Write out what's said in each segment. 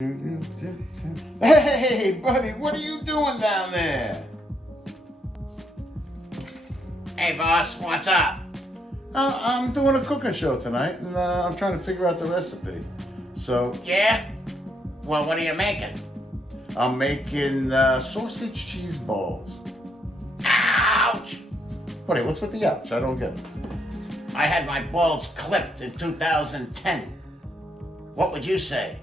Hey, buddy, what are you doing down there? Hey, boss, what's up? I'm doing a cooking show tonight, and I'm trying to figure out the recipe. So... Yeah? Well, what are you making? I'm making sausage cheese balls. Ouch! Buddy, what's with the ouch? I don't get it. I had my balls clipped in 2010. What would you say?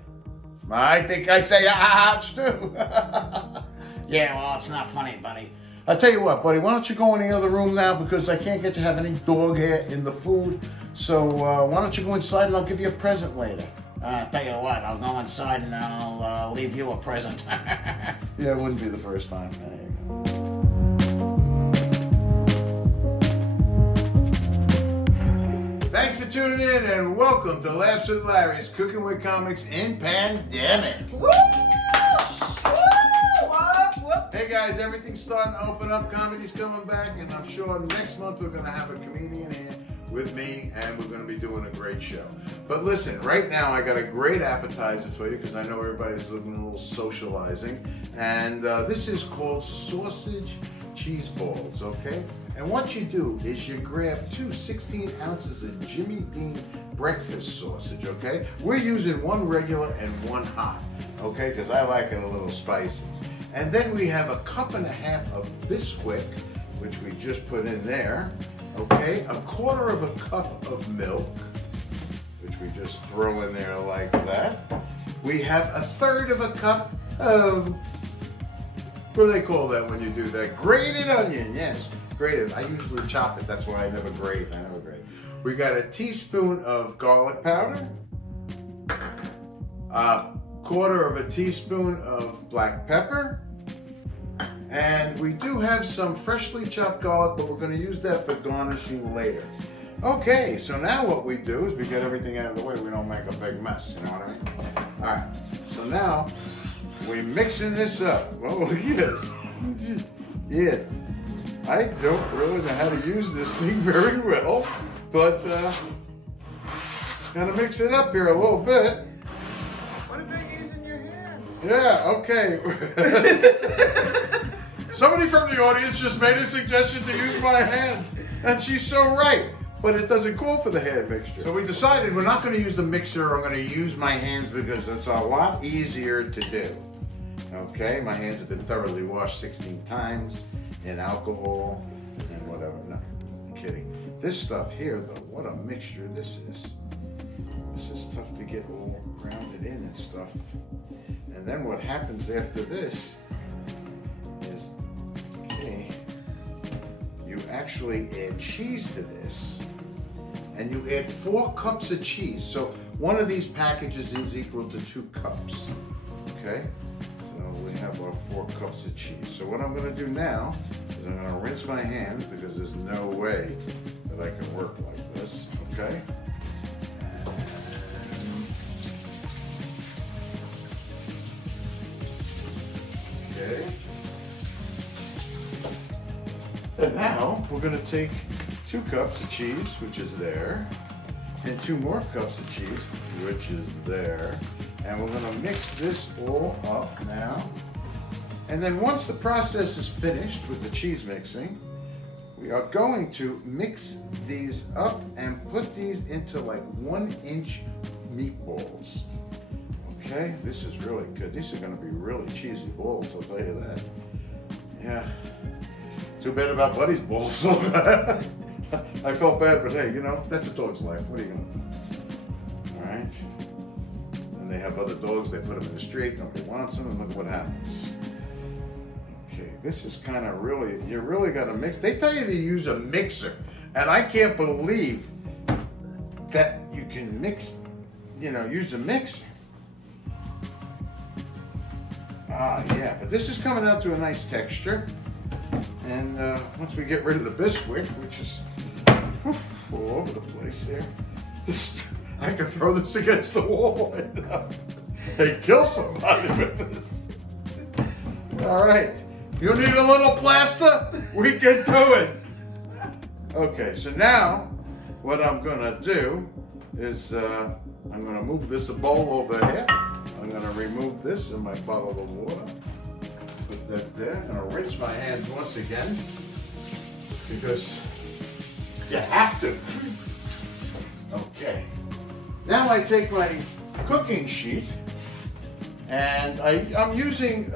I think I say ouch, too. Yeah, well, it's not funny, buddy. I'll tell you what, buddy, why don't you go in the other room now, because I can't get you to have any dog hair in the food. So why don't you go inside and I'll give you a present later. Tell you what, I'll go inside and I'll leave you a present. Yeah, it wouldn't be the first time. There you go. Thanks for tuning in and welcome to Laughs with Larry's Cooking with Comics in Pandemic. Woo! Hey guys, everything's starting to open up. Comedy's coming back, and I'm sure next month we're going to have a comedian here with me, and we're going to be doing a great show. But listen, right now I got a great appetizer for you because I know everybody's looking a little socializing, and this is called sausage cheese balls, okay? And what you do is you grab 16 ounces of Jimmy Dean breakfast sausage, okay? We're using one regular and one hot, okay? Because I like it a little spicy. And then we have a cup and a half of Bisquick, which we just put in there, okay? A quarter of a cup of milk, which we just throw in there like that. We have a third of a cup of, what do they call that when you do that? Grated onion, yes, grated. I usually chop it, that's why I never grate. We got a teaspoon of garlic powder, a quarter of a teaspoon of black pepper, and we do have some freshly chopped garlic, but we're going to use that for garnishing later. Okay, so now what we do is we get everything out of the way. We don't make a big mess, you know what I mean? All right, so now we're mixing this up. Well, look at this. Yeah, I don't really know how to use this thing very well, but gotta mix it up here a little bit. Yeah, okay. Somebody from the audience just made a suggestion to use my hand, and she's so right, but it doesn't call for the hand mixture. So we decided we're not going to use the mixer, I'm going to use my hands because it's a lot easier to do. Okay, my hands have been thoroughly washed 16 times in alcohol and whatever. No, I'm kidding. This stuff here, though, what a mixture this is. This is tough to get all grounded in and stuff. And then what happens after this is, okay, you actually add cheese to this, and you add 4 cups of cheese. So one of these packages is equal to 2 cups, okay? So we have our 4 cups of cheese. So what I'm gonna do now is I'm gonna rinse my hands because there's no way that I can work like this, okay? Okay. And now we're going to take 2 cups of cheese, which is there, and 2 more cups of cheese, which is there, and we're going to mix this all up now. And then once the process is finished with the cheese mixing, we are going to mix these up and put these into like 1-inch meatballs. Okay, this is really good. These are going to be really cheesy balls, I'll tell you that. Yeah. Too bad about Buddy's balls. I felt bad, but hey, you know, that's a dog's life. What are you going to do? All right. And they have other dogs. They put them in the street. Nobody wants them, and look what happens. Okay, this is kind of really, you really got to mix. They tell you to use a mixer, and I can't believe that you can mix, you know, use a mixer. Ah, yeah, but this is coming out to a nice texture. And once we get rid of the Bisquick, which is all over the place there, I could throw this against the wall right now. Hey, kill somebody with this. All right, you need a little plaster? We can do it. Okay, so now what I'm gonna do is I'm gonna move this bowl over here. I'm I'm gonna remove this in my bottle of water. Put that there. I'm gonna rinse my hands once again because you have to. Okay. Now I take my cooking sheet and I'm using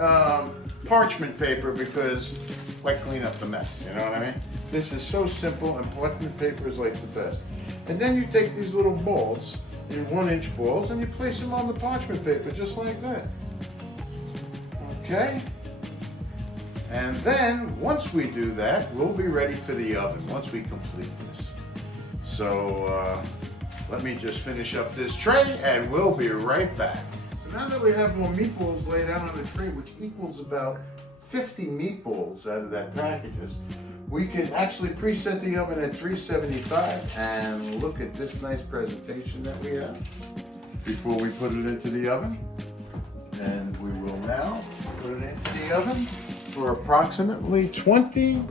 parchment paper because I clean up the mess, you know what I mean? This is so simple and parchment paper is like the best. And then you take these little balls, in 1-inch balls, and you place them on the parchment paper just like that. Okay? And then once we do that, we'll be ready for the oven once we complete this. So let me just finish up this tray and we'll be right back. So now that we have more meatballs laid out on the tray, which equals about 50 meatballs out of that packages, we can actually preset the oven at 375 and look at this nice presentation that we have before we put it into the oven. And we will now put it into the oven for approximately 20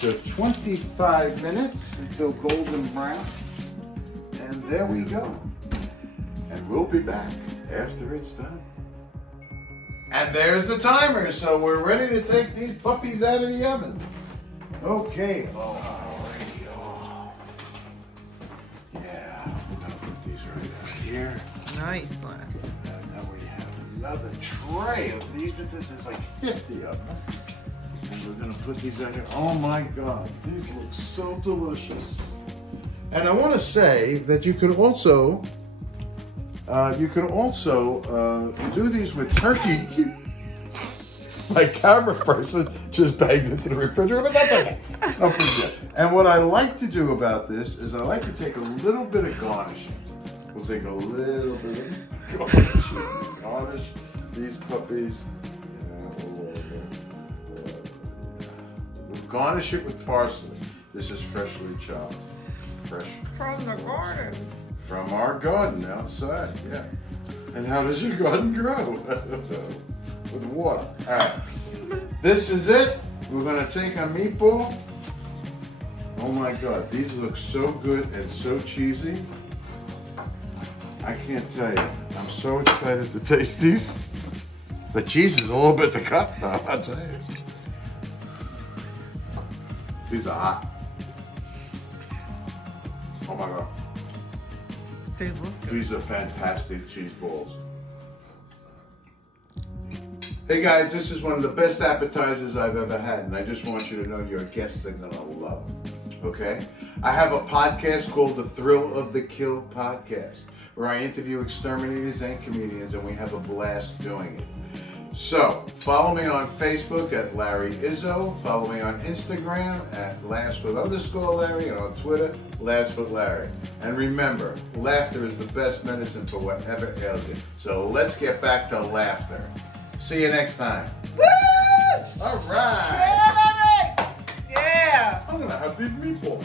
to 25 minutes until golden brown. And there we go. And we'll be back after it's done. And there's the timer, so we're ready to take these puppies out of the oven. Okay, alrighty. Oh. Yeah, we're gonna put these right out here. Nice. And now we have another tray of these. This is like 50 of them. And we're gonna put these out here. Oh my God, these look so delicious. And I want to say that you could also do these with turkey. My camera person just banged into the refrigerator, but that's okay. No big deal. And what I like to do about this is I like to take a little bit of garnishing. We'll take a little bit of garnishing. Garnish these puppies. We'll garnish it with parsley. This is freshly chopped. Fresh. From the garden. From our garden outside, yeah. And how does your garden grow? With water. All right. This is it. We're going to take a meatball. Oh my God, these look so good and so cheesy. I can't tell you. I'm so excited to taste these. The cheese is a little bit to cut, though, I'll tell you. These are hot. Oh my God. They look good. These are fantastic cheese balls. Hey guys, this is one of the best appetizers I've ever had, and I just want you to know your guests are gonna love it, okay? I have a podcast called the Thrill of the Kill Podcast, where I interview exterminators and comedians, and we have a blast doing it. So, follow me on Facebook at Larry Izzo, follow me on Instagram at @lastfoot_Larry, and on Twitter, @lastfootlarry. And remember, laughter is the best medicine for whatever ails you. So let's get back to laughter. See you next time. Woo! All right. Yeah! I'm gonna have these meatballs.